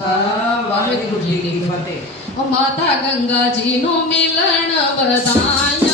वाहे जी की फतेह माता गंगा जी नो मिलन वरदान